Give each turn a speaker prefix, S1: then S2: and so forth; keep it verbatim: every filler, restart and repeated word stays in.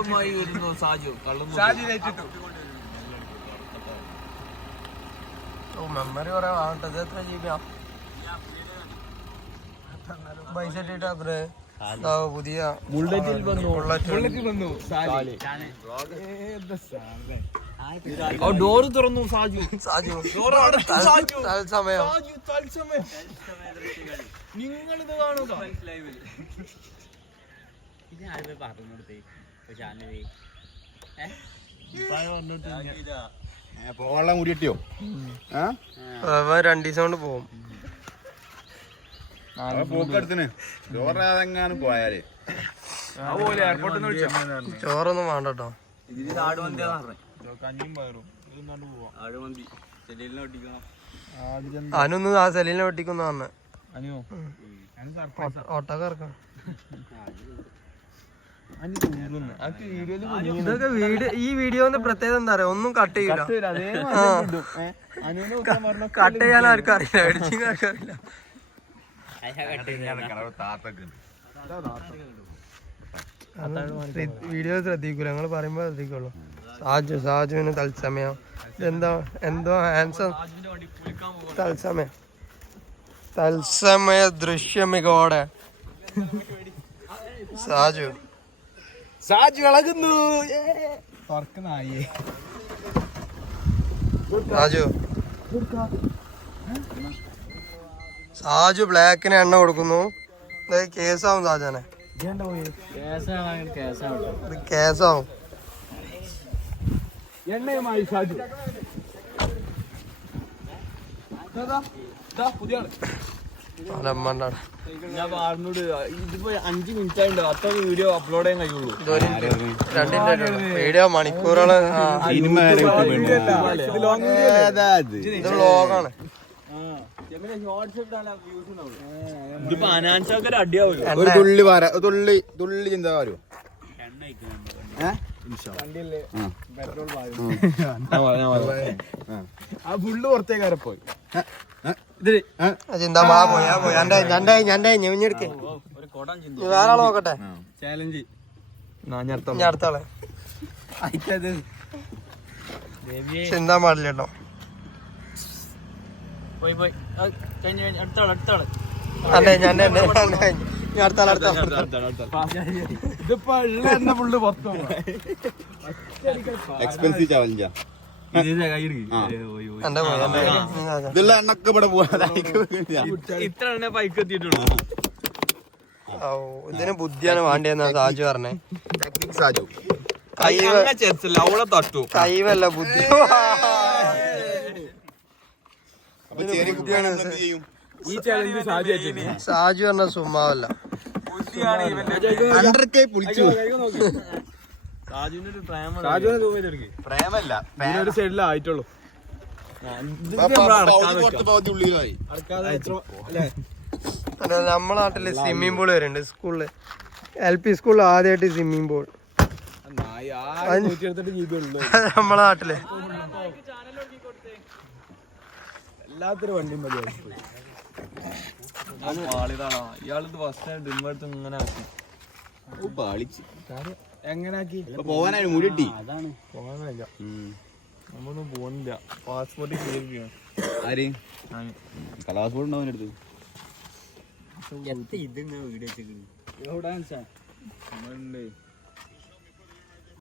S1: കള്ളുമായി വരുന്നു സാജു.
S2: മെമ്മറി കുറെ ആവട്ടത്. എത്ര ജി ബിയാ പൈസ ഇട്ടിട്ടാ ബ്രേ? പുതിയ
S1: ബുള്ളറ്റിൽ വന്നു. ഡോറ് തുറന്നു സാജു.
S2: സാജു
S1: തത്സമയം നിങ്ങളിത് കാണുക.
S3: പോകാനുള്ള മുടി കിട്ടിയോ?
S2: രണ്ടു ദിവസം കൊണ്ട് പോകും.
S3: പോക്കെടുത്തിന് ചോറെങ്ങാനും പോയാല്
S2: ചോറൊന്നും വേണ്ട കേട്ടോ. അനുന്ന് ആ സെലീനെ വെട്ടിക്കുന്ന പറഞ്ഞ ഓട്ടൊക്കെ ഇറക്കാം. ഇതൊക്കെ വീഡിയോ ഈ വീഡിയോന്റെ പ്രത്യേകത എന്താ പറയാ, ഒന്നും കട്ട് ചെയ്യില്ല. കട്ട് ചെയ്യാൻ ആർക്കും അറിയില്ല, എഡിറ്റിംഗ് ആർക്കും അറിയില്ല. വീഡിയോ ശ്രദ്ധിക്കൂല, ഞങ്ങള് പറയുമ്പോ ശ്രദ്ധിക്കുള്ളൂ. സാജു സാജുവിന് തത്സമയം എന്തോ എന്തോ ആൻസർ തത്സമയം തത്സമയ ദൃശ്യ മികവോടെ സാജു
S1: സാജു ഇളകുന്നു.
S2: സാജു സാജു ബ്ലാക്കിന് എണ്ണ കൊടുക്കുന്നു. കേസാവും സാജാനെ, കേസാവും.
S1: എണ്ണയുമായി സാജു ഞാൻ പറഞ്ഞോട് ഇതിപ്പോ അഞ്ചു മിനിറ്റ് ആയിട്ടോ. അത്ര വീഡിയോ അപ്ലോഡ് ചെയ്യാൻ കഴിയുള്ളൂ.
S2: വീഡിയോ മണിക്കൂറുകള് വ്ലോഗാണ്.
S1: ഇതിപ്പോ അനാൻസൊക്കെ അടിയാവൂല്ലോ.
S3: ഒരു തുള്ളി വാര തുള്ളി തുള്ളി ചിന്ത വരുമോ?
S1: ആ ഫുള്ള് പുറത്തേക്കാരെ പോയി.
S2: ചിന്താ പോയാ പോയി. ഞന്റെ ഞന്റെ ഞെഞ്ഞെടുക്കേ. വേറെ ആളെ നോക്കട്ടെ.
S1: ചാലഞ്ച്
S2: ഞാൻ അടുത്ത ആളെ ചിന്താൻ പാടില്ല കേട്ടോ.
S1: പോയി പോയി അടുത്താള് അടുത്താള്
S2: അല്ലേ ഞാൻ അടുത്ത ആളെ അടുത്ത
S1: ഇതിപ്പോ ഉള്ള എണ്ണ ഫുള്ള് പുറത്തു.
S3: എക്സ്പെൻസീവ് ചാലഞ്ചാ. ഇതെല്ലാം എണ്ണൊക്കെ ഇവിടെ പോവാ.
S1: ഇത്ര എണ്ണ പൈക്ക് എത്തിയിട്ടുള്ളൂ.
S2: ഇതിന് ബുദ്ധിയാണ് വേണ്ടിയെന്നാ സാജു പറഞ്ഞേ.
S3: സാജു
S1: അവളെ തട്ടു.
S2: കൈവല്ല ബുദ്ധി.
S1: ഈ ചാലഞ്ച് സാജു
S2: സാജു പറഞ്ഞ സുമ്മാവല്ല.
S3: പ്രേമല്ല,
S1: ഒരു സൈഡിലായിട്ടുള്ളൂ.
S2: നമ്മളെ നാട്ടില് സ്വിമ്മിംഗ് പൂള് വരുന്നുണ്ട് സ്കൂളില്. എൽ പി സ്കൂളിൽ ആദ്യമായിട്ട് സ്വിമ്മിംഗ് പൂൾ നമ്മളെ നാട്ടില്.
S1: എല്ലാത്തിനും വണ്ടി മതി. ഇയാളിത് ഫസ്റ്റ് ഡിമ്മടുത്ത് ഇങ്ങനെ ആക്കി. എങ്ങനെ ആക്കി
S3: പോവാനായി മുടി കിട്ടി.
S1: പോകാനില്ല, നമ്മളൊന്നും പോകുന്നില്ല. പാസ്പോർട്ട് ക്ലിയർ ചെയ്യണം.
S3: ആര് പാസ്പോർട്ട് ഉണ്ടാവും അടുത്ത്.
S1: ഇത് വീഡിയോ